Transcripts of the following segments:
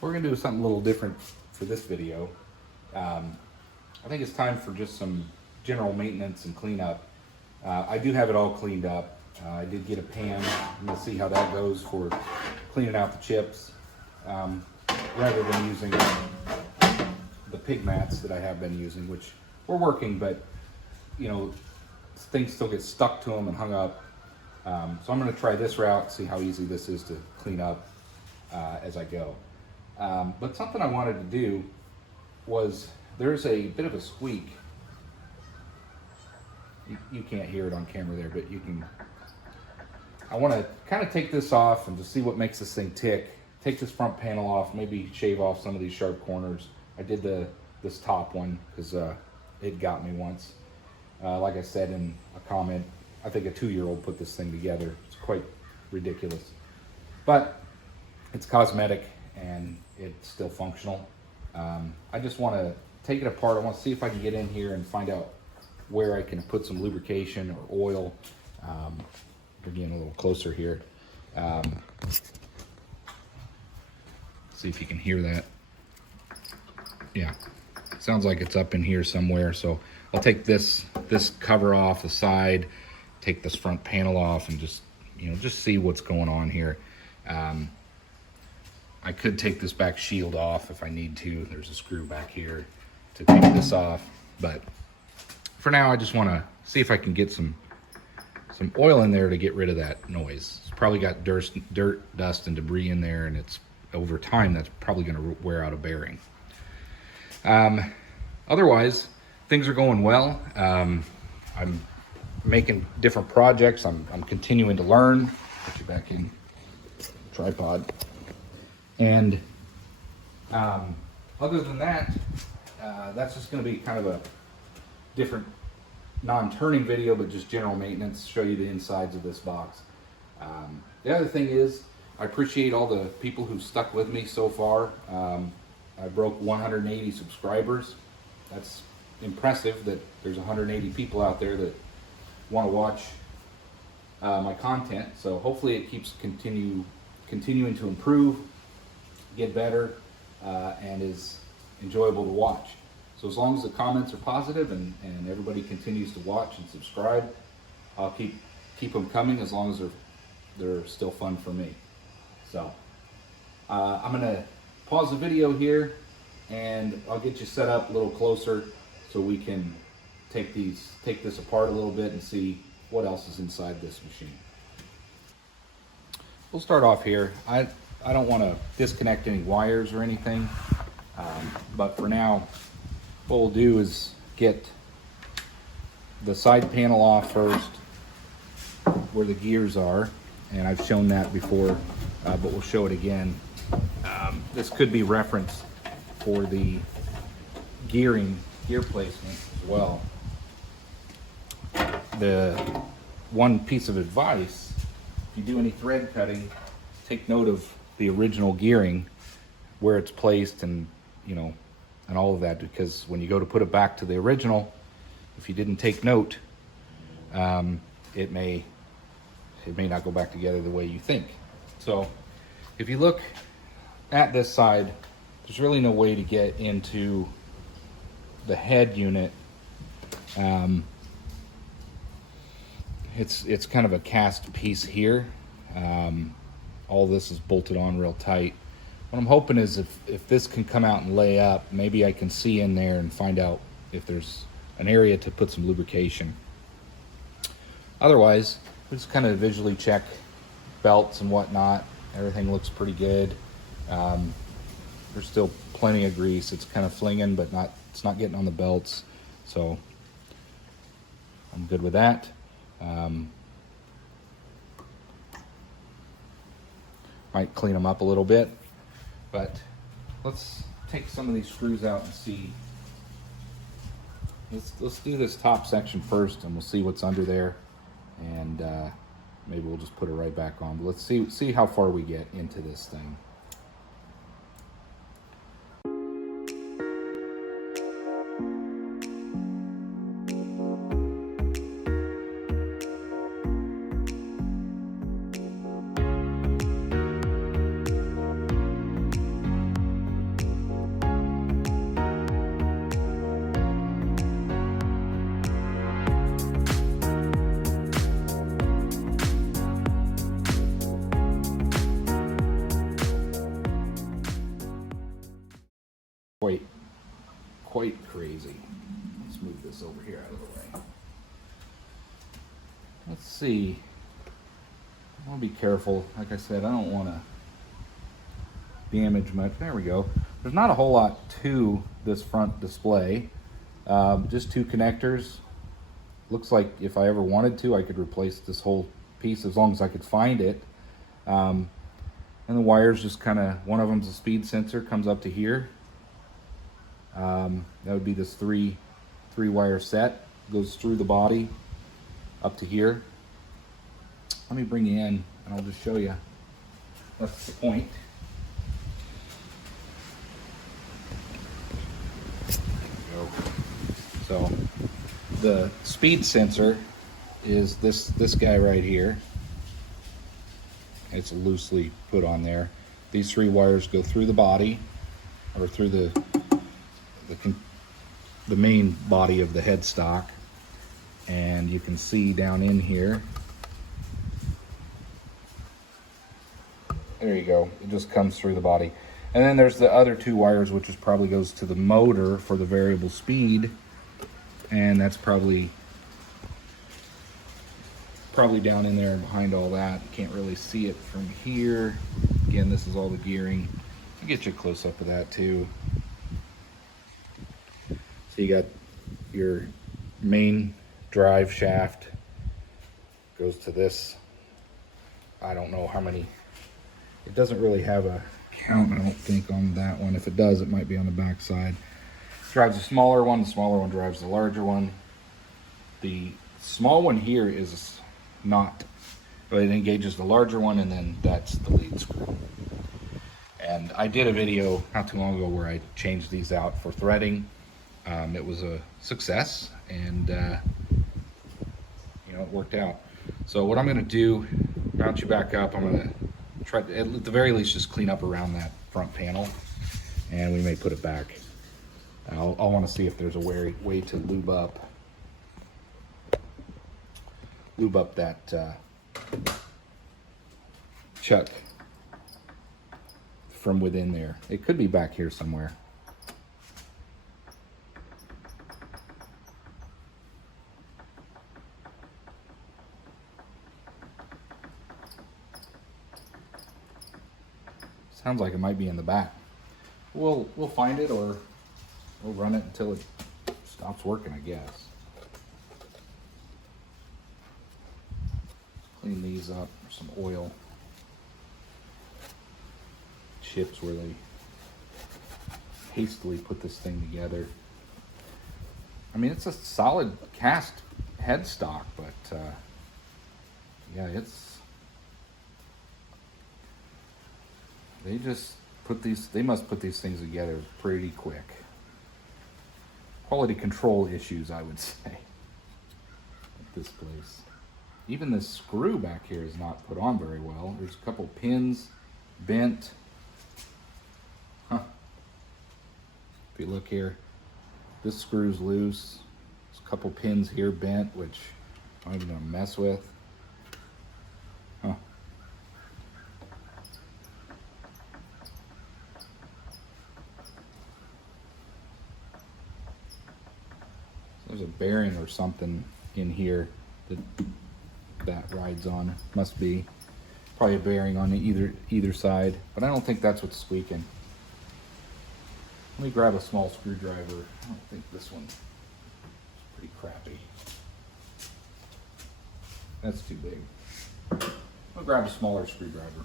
we're gonna do something a little different for this video. I think it's time for just some general maintenance and cleanup. I do have it all cleaned up. I did get a pan. I'm gonna see how that goes for cleaning out the chips, rather than using the pig mats that I have been using, which were working, but you know, things still get stuck to them and hung up. So I'm gonna try this route, see how easy this is to clean up as I go. But something I wanted to do was, there's a bit of a squeak. You can't hear it on camera there, but you can. I want to kind of take this off and just see what makes this thing tick. Take this front panel off, maybe shave off some of these sharp corners. I did this top one because it got me once. Like I said in a comment, I think a 2-year-old put this thing together. It's quite ridiculous, but it's cosmetic and it's still functional. I just want to take it apart. I want to see if I can get in here and find out where I can put some lubrication or oil. We're getting a little closer here. See if you can hear that. Yeah, sounds like it's up in here somewhere. So I'll take this cover off the side, take this front panel off, and just see what's going on here. I could take this back shield off if I need to. There's a screw back here to take this off, but for now I just want to see if I can get some oil in there to get rid of that noise. It's probably got dirt, dust, and debris in there, and it's over time that's probably going to wear out a bearing. Otherwise, things are going well. I'm making different projects. I'm continuing to learn. Put you back in tripod. And other than that, that's just going to be kind of a different non-turning video, but just general maintenance, show you the insides of this box. The other thing is, I appreciate all the people who've stuck with me so far. I broke 180 subscribers. That's impressive that there's 180 people out there that want to watch my content. So hopefully it keeps continuing to improve, get better, and is enjoyable to watch. So as long as the comments are positive and everybody continues to watch and subscribe, I'll keep them coming as long as they're still fun for me. So I'm gonna pause the video here and I'll get you set up a little closer so we can take this apart a little bit and see what else is inside this machine. We'll start off here. I don't want to disconnect any wires or anything, but for now what we'll do is get the side panel off first where the gears are, and I've shown that before, but we'll show it again. This could be reference for the gear placement as well. The one piece of advice, if you do any thread cutting, take note of the original gearing, where it's placed, and and all of that, because when you go to put it back to the original, if you didn't take note, it may not go back together the way you think. So if you look at this side, there's really no way to get into the head unit. It's kind of a cast piece here. All this is bolted on real tight. What I'm hoping is if this can come out and lay up, maybe I can see in there and find out if there's an area to put some lubrication. Otherwise, we just kind of visually check belts and whatnot. Everything looks pretty good. There's still plenty of grease. It's kind of flinging, but it's not getting on the belts. So I'm good with that. Might clean them up a little bit, but let's take some of these screws out and see. Let's do this top section first, and we'll see what's under there, and maybe we'll just put it right back on. But let's see how far we get into this thing. quite crazy. Let's move this over here out of the way. Let's see. I want to be careful. Like I said, I don't want to damage much. There we go. There's not a whole lot to this front display. Just two connectors. Looks like if I ever wanted to, I could replace this whole piece as long as I could find it. And the wires just kind of, one of them's a speed sensor, comes up to here. That would be this three wire set, goes through the body up to here. Let me bring you in and I'll just show you. That's the point. There we go. So the speed sensor is this guy right here. It's loosely put on there. These three wires go through the body, or through the main body of the headstock, and you can see down in here. There you go. It just comes through the body, and then there's the other two wires, which is probably goes to the motor for the variable speed, and that's probably down in there behind all that. You can't really see it from here. Again, this is all the gearing. I'll get you a close up of that too. So you got your main drive shaft, goes to this. I don't know how many. It doesn't really have a count, I don't think, on that one. If it does, it might be on the back side. Drives the smaller one drives the larger one. The small one here is not, but it engages the larger one, and then that's the lead screw. And I did a video not too long ago where I changed these out for threading. It was a success, and you know, it worked out. So what I'm going to do, mount you back up. I'm going to try to, at the very least, just clean up around that front panel, and we may put it back. I'll want to see if there's a way to lube up that chuck from within there. It could be back here somewhere. Sounds like it might be in the back. We'll find it, or we'll run it until it stops working, I guess. Clean these up. There's some oil chips where they hastily put this thing together. I mean, it's a solid cast headstock, but yeah, they just put these, they must put these things together pretty quick. Quality control issues, I would say, at this place. Even this screw back here is not put on very well. There's a couple pins bent. Huh. If you look here, this screw's loose. There's a couple pins here bent, which I'm not even gonna mess with. Huh. There's a bearing or something in here that rides on. Must be probably a bearing on either side, but I don't think that's what's squeaking. Let me grab a small screwdriver. I don't think this one's pretty crappy. That's too big. I'll grab a smaller screwdriver.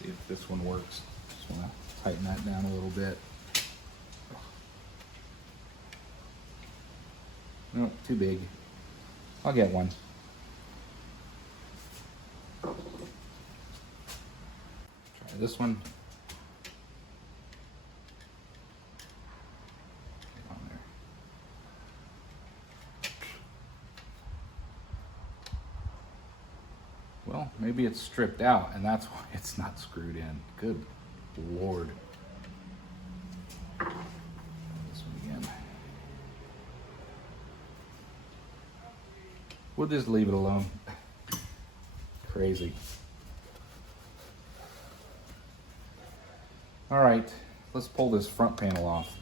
See if this one works. Just want to tighten that down a little bit. No, too big. I'll get one. Try this one. Get on there. Well, maybe it's stripped out and that's why it's not screwed in. Good Lord. This one again. We'll just leave it alone. Crazy. All right, let's pull this front panel off.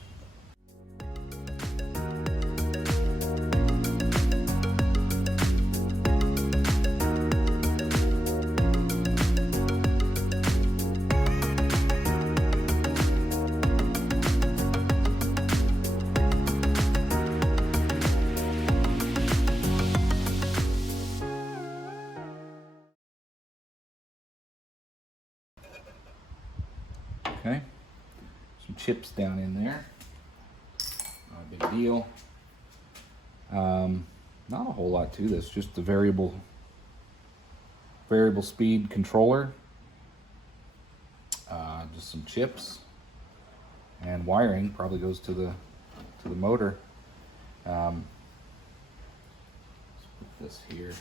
Okay, some chips down in there, not a big deal. Not a whole lot to this, just the variable speed controller, just some chips, and wiring probably goes to the motor. Let's put this here.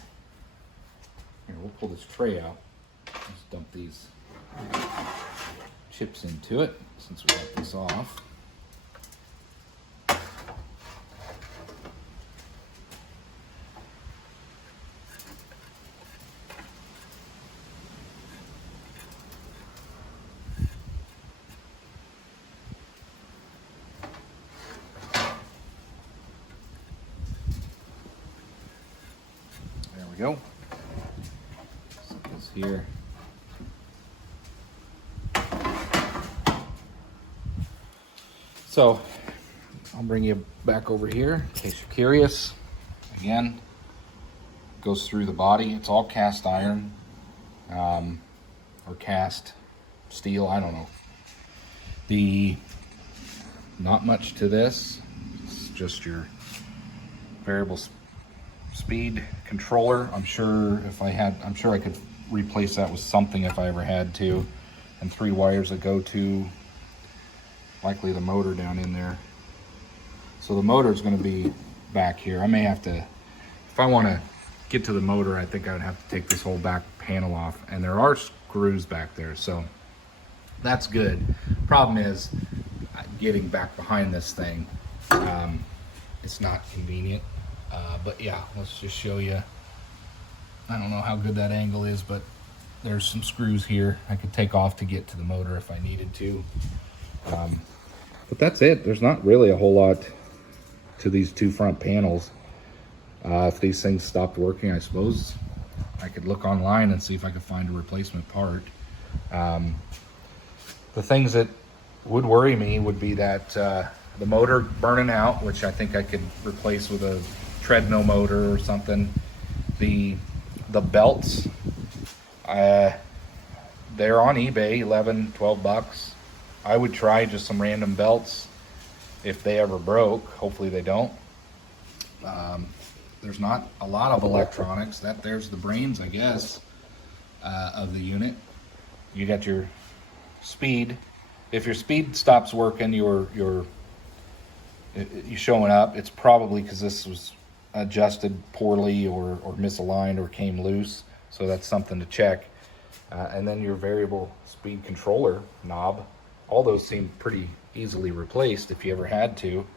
Here, we'll pull this tray out. Let's dump these chips into it since we got this off. There we go. Set this here. So I'll bring you back over here in case you're curious. Again, goes through the body. It's all cast iron or cast steel, I don't know. Not much to this. It's just your variable speed controller. I'm sure I could replace that with something if I ever had to. And 3 wires that go to likely the motor down in there. So the motor is going to be back here. I may have to, if I want to get to the motor, I think I would have to take this whole back panel off, and there are screws back there, so that's good. Problem is getting back behind this thing. It's not convenient, but yeah, let's just show you. I don't know how good that angle is, but there's some screws here I could take off to get to the motor if I needed to. But that's it. There's not really a whole lot to these 2 front panels. If these things stopped working, I suppose I could look online and see if I could find a replacement part. The things that would worry me would be that the motor burning out, which I think I could replace with a treadmill motor or something. The belts, they're on eBay, 11, 12 bucks. I would try just some random belts if they ever broke. Hopefully they don't. There's not a lot of electronics. There's the brains, I guess, of the unit. You got your speed. If your speed stops working, you're showing up. It's probably because this was adjusted poorly or misaligned or came loose. So that's something to check. And then your variable speed controller knob. All those seem pretty easily replaced if you ever had to.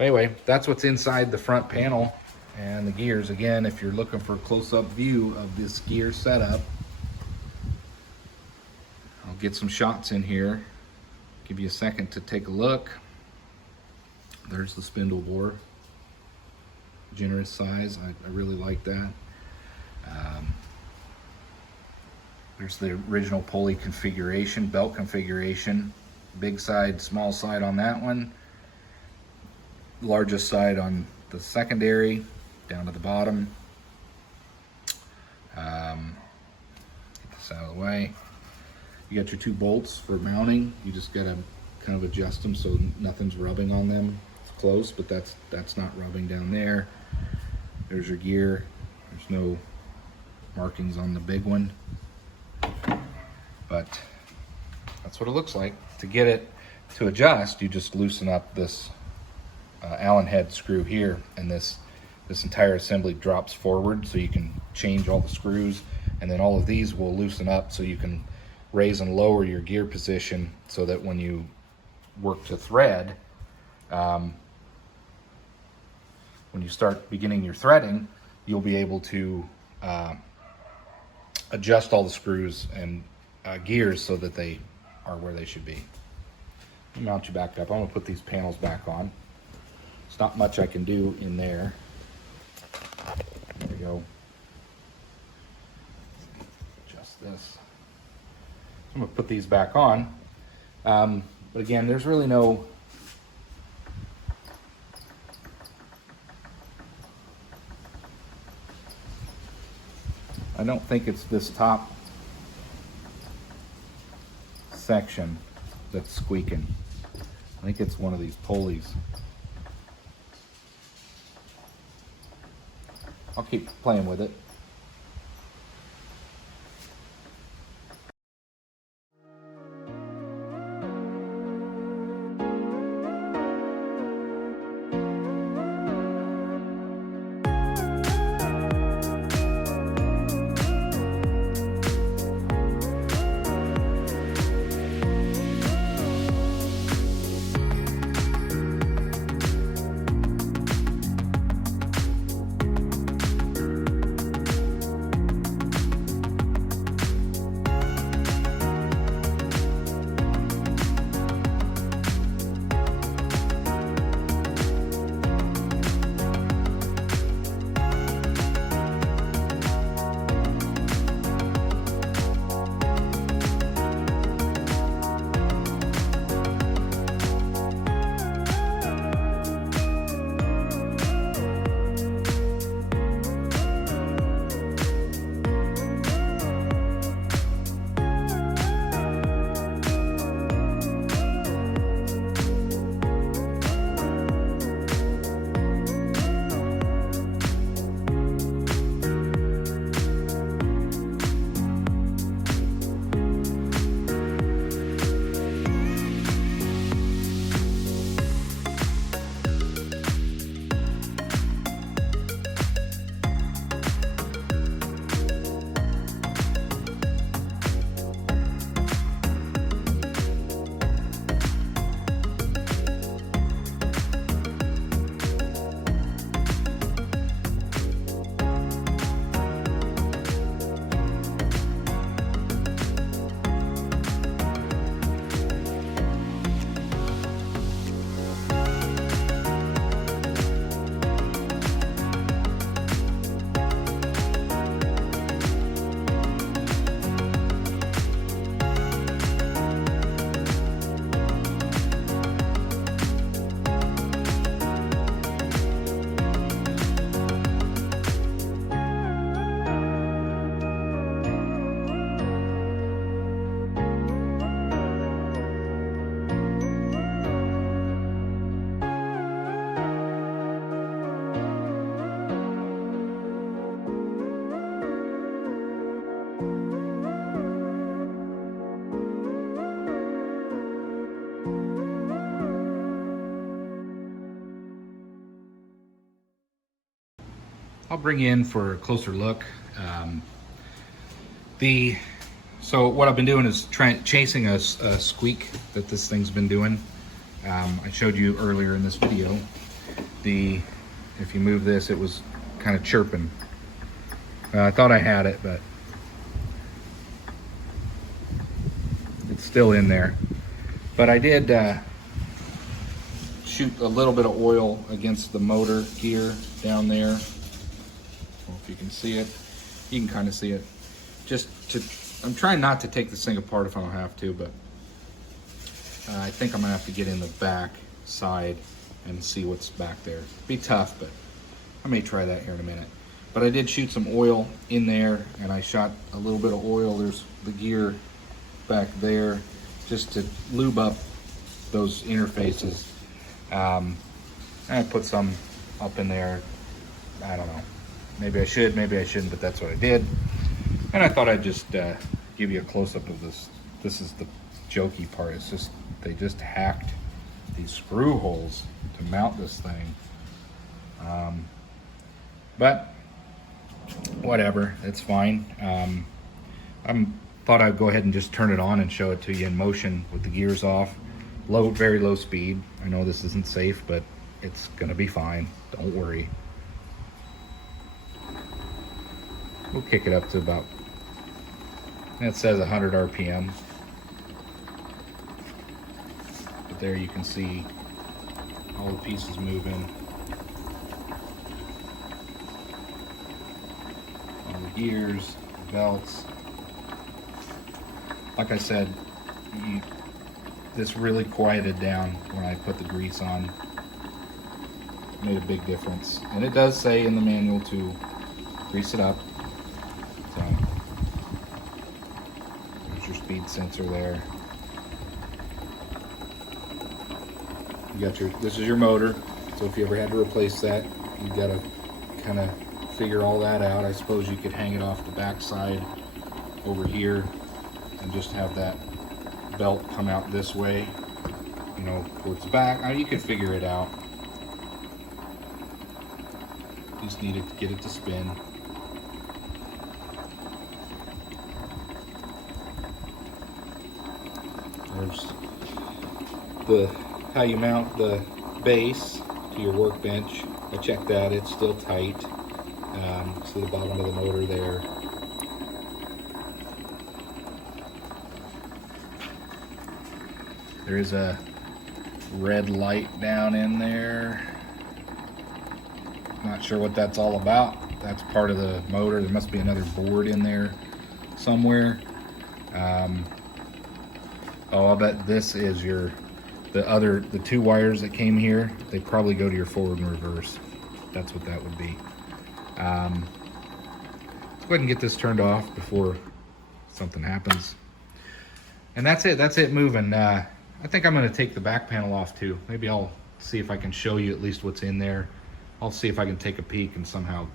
Anyway, that's what's inside the front panel and the gears. Again, if you're looking for a close-up view of this gear setup, I'll get some shots in here. Give you a second to take a look. There's the spindle bore. Generous size. I really like that. There's the original pulley configuration, belt configuration. Big side, small side on that one. Largest side on the secondary, down to the bottom. Get this out of the way. You got your 2 bolts for mounting. You just gotta kind of adjust them so nothing's rubbing on them. It's close, but that's not rubbing down there. There's your gear. There's no markings on the big one. But that's what it looks like. To get it to adjust, you just loosen up this Allen head screw here, and this entire assembly drops forward so you can change all the screws, and then all of these will loosen up so you can raise and lower your gear position so that when you work to thread, when you start beginning your threading, you'll be able to adjust all the screws and gears so that they are where they should be. Let me mount you back up. I'm gonna put these panels back on. It's not much I can do in there. There we go. Adjust this. So I'm gonna put these back on. But again, there's really no I don't think it's this top section that's squeaking. I think it's one of these pulleys. I'll keep playing with it. I'll bring you in for a closer look. So what I've been doing is chasing a squeak that this thing's been doing. I showed you earlier in this video. If you move this, it was kind of chirping. I thought I had it, but it's still in there. But I did shoot a little bit of oil against the motor gear down there. I don't know if you can see it. You can kind of see it. I'm trying not to take this thing apart if I don't have to, but I think I'm gonna have to get in the back side and see what's back there. Be tough, but I may try that here in a minute. But I did shoot some oil in there, and I shot a little bit of oil. There's the gear back there, just to lube up those interfaces. I put some up in there. I don't know. Maybe I should, maybe I shouldn't, but that's what I did. And I thought I'd just give you a close-up of this. This is the jokey part. It's just, they just hacked these screw holes to mount this thing. But whatever, it's fine. I thought I'd go ahead and just turn it on and show it to you in motion with the gears off. Very low speed. I know this isn't safe, but it's gonna be fine. Don't worry. We'll kick it up to about, it says 100 RPM. But there you can see all the pieces moving. All the gears, the belts. Like I said, this really quieted down when I put the grease on. Made a big difference. And it does say in the manual to grease it up. So there's your speed sensor there. You got this is your motor. So if you ever had to replace that, you gotta kind of figure all that out. I suppose you could hang it off the back side over here and just have that belt come out this way, you know, towards the back. You could figure it out. Just need to get it to spin. There's how you mount the base to your workbench. I checked that, it's still tight. See the bottom of the motor there. There is a red light down in there. Not sure what that's all about. That's part of the motor. There must be another board in there somewhere. Oh, I'll bet this is the two wires that came here. They probably go to your forward and reverse. That's what that would be. Let's go ahead and get this turned off before something happens. And that's it moving. I think I'm going to take the back panel off too. Maybe I'll see if I can show you at least what's in there. I'll see if I can take a peek and somehow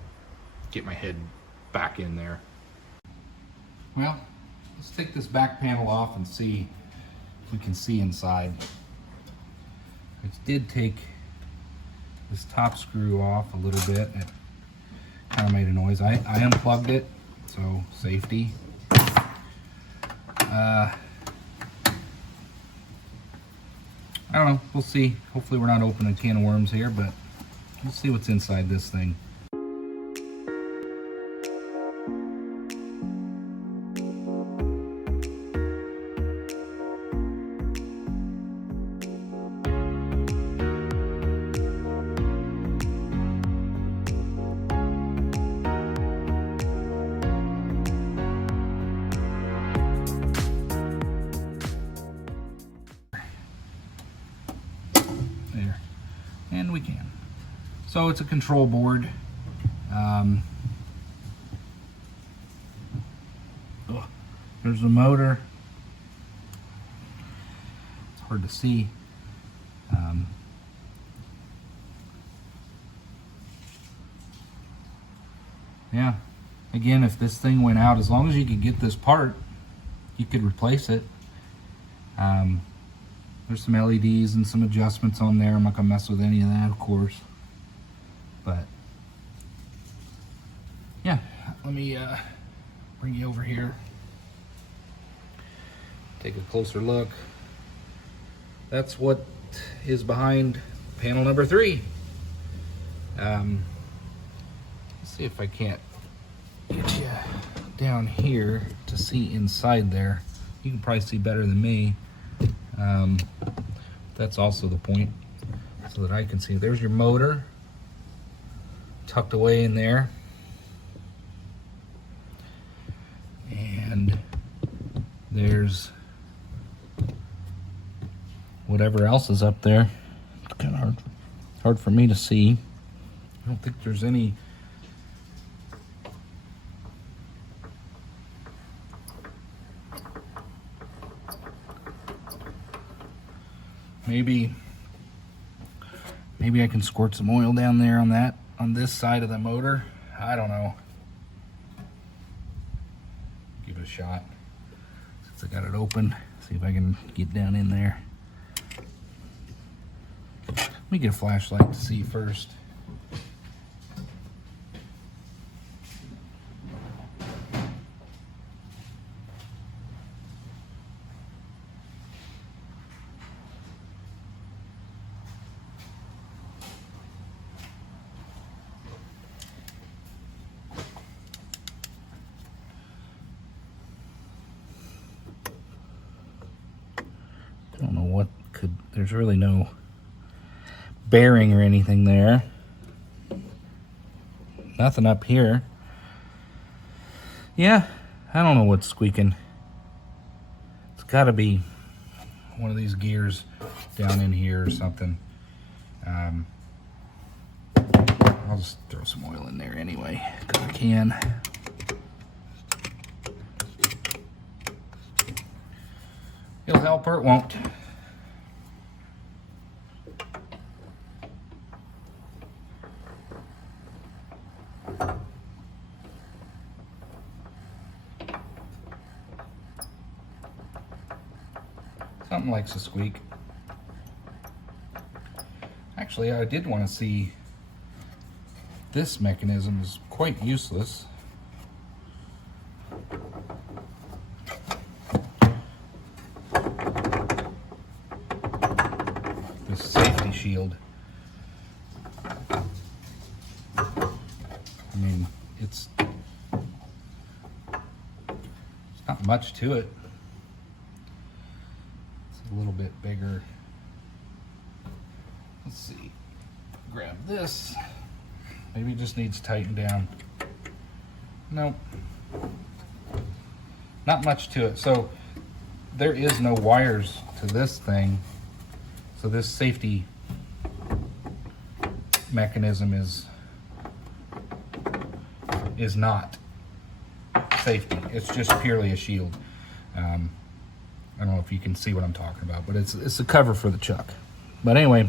get my head back in there. Well, let's take this back panel off and see if we can see inside. I did take this top screw off a little bit. It kind of made a noise. I unplugged it, so safety. I don't know, we'll see. Hopefully we're not opening a can of worms here, but we'll see what's inside this thing. There, and we can. So it's a control board. There's the motor. It's hard to see. Yeah, again, if this thing went out, as long as you could get this part, you could replace it. There's some LEDs and some adjustments on there. I'm not gonna mess with any of that, of course. But yeah, let me bring you over here. Take a closer look. That's what is behind panel number 3. Let's see if I can't get you down here to see inside there. You can probably see better than me. That's also the point, so that I can see. There's your motor tucked away in there, and there's whatever else is up there. It's kind of hard for me to see. I don't think there's any maybe I can squirt some oil down there on this side of the motor. I don't know. Give it a shot. Since I got it open, see if I can get down in there. Let me get a flashlight to see first. there's really no bearing or anything there. Nothing up here. Yeah, I don't know what's squeaking. It's got to be one of these gears down in here or something. I'll just throw some oil in there anyway, because I can. It'll help or it won't. Something likes to squeak. Actually, I did want to see, this mechanism is quite useless. This safety shield. I mean, it's not much to it. It's a little bit bigger. Let's see. Grab this. Maybe it just needs tightened down. Nope. Not much to it. So there is no wires to this thing. So this safety mechanism is not safety. It's just purely a shield. I don't know if you can see what I'm talking about, but it's a cover for the chuck. But anyway,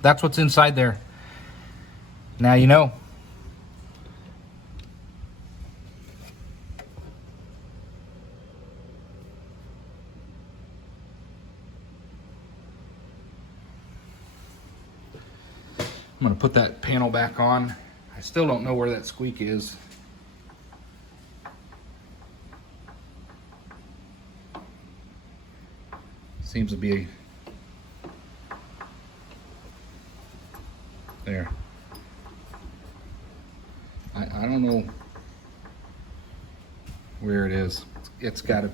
that's what's inside there. Now you know. I'm going to put that panel back on. I still don't know where that squeak is. Seems to be there. I don't know where it is. It's got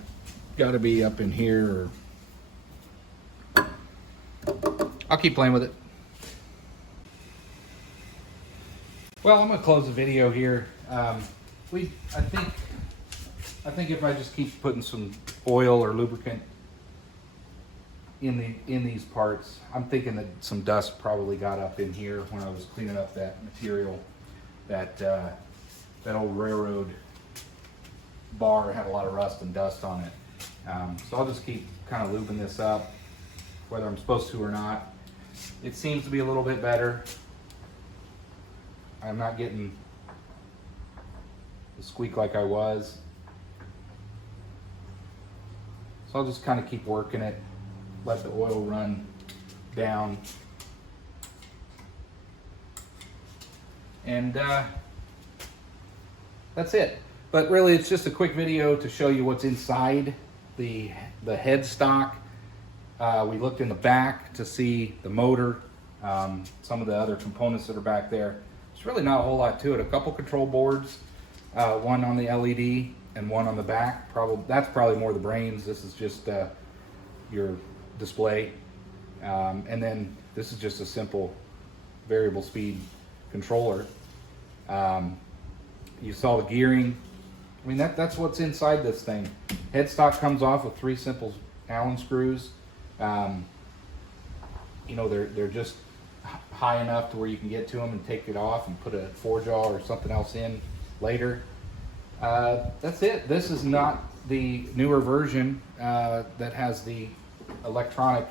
to be up in here, or I'll keep playing with it. Well, I'm gonna close the video here. I think if I just keep putting some oil or lubricant in these parts, I'm thinking that some dust probably got up in here when I was cleaning up that material. That old railroad bar had a lot of rust and dust on it. So I'll just keep kind of lubing this up, whether I'm supposed to or not. It seems to be a little bit better. I'm not getting the squeak like I was. So I'll just kind of keep working it, let the oil run down. And that's it. But really, it's just a quick video to show you what's inside the headstock. We looked in the back to see the motor, some of the other components that are back there. There's really not a whole lot to it. A couple control boards, one on the LED and one on the back. That's probably more the brains. This is just your display. And then this is just a simple variable speed controller. You saw the gearing. I mean, that's what's inside this thing. Headstock comes off with 3 simple Allen screws. You know, they're just high enough to where you can get to them and take it off and put a 4-jaw or something else in later. That's it. This is not the newer version that has the electronic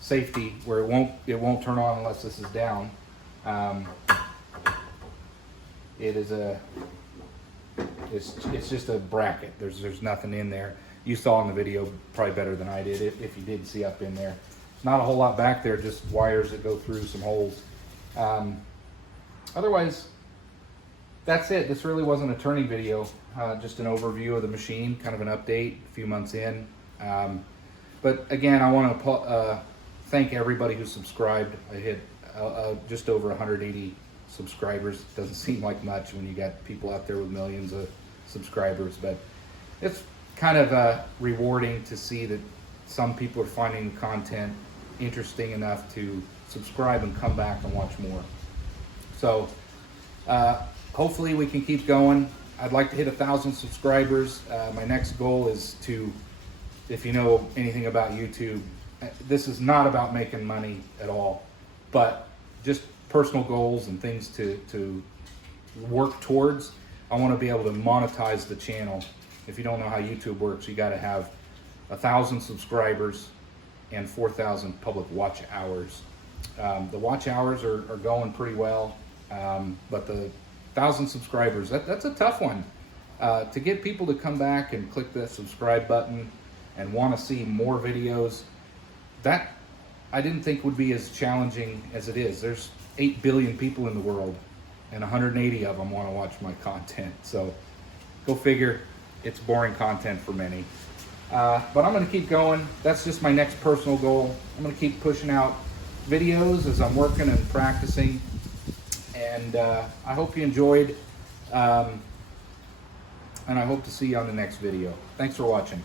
safety where it won't turn on unless this is down. It's just a bracket. There's nothing in there. You saw in the video probably better than I did if you did see up in there. Not a whole lot back there, just wires that go through some holes. Otherwise, that's it. This really wasn't a turning video, just an overview of the machine, kind of an update a few months in. But again, I want to thank everybody who subscribed. I hit just over 180 subscribers. Doesn't seem like much when you got people out there with millions of subscribers, but it's kind of rewarding to see that some people are finding the content interesting enough to subscribe and come back and watch more. So hopefully we can keep going. I'd like to hit 1,000 subscribers. My next goal is to, if you know anything about YouTube, this is not about making money at all, but just personal goals and things to work towards. I want to be able to monetize the channel. If you don't know how YouTube works, you got to have 1,000 subscribers and 4,000 public watch hours. The watch hours are going pretty well, but the 1,000 subscribers, that's a tough one. To get people to come back and click the subscribe button and want to see more videos, that I didn't think would be as challenging as it is. There's 8 billion people in the world, and 180 of them want to watch my content. So go figure, it's boring content for many. But I'm going to keep going. That's just my next personal goal. I'm going to keep pushing out videos as I'm working and practicing. And I hope you enjoyed. And I hope to see you on the next video. Thanks for watching.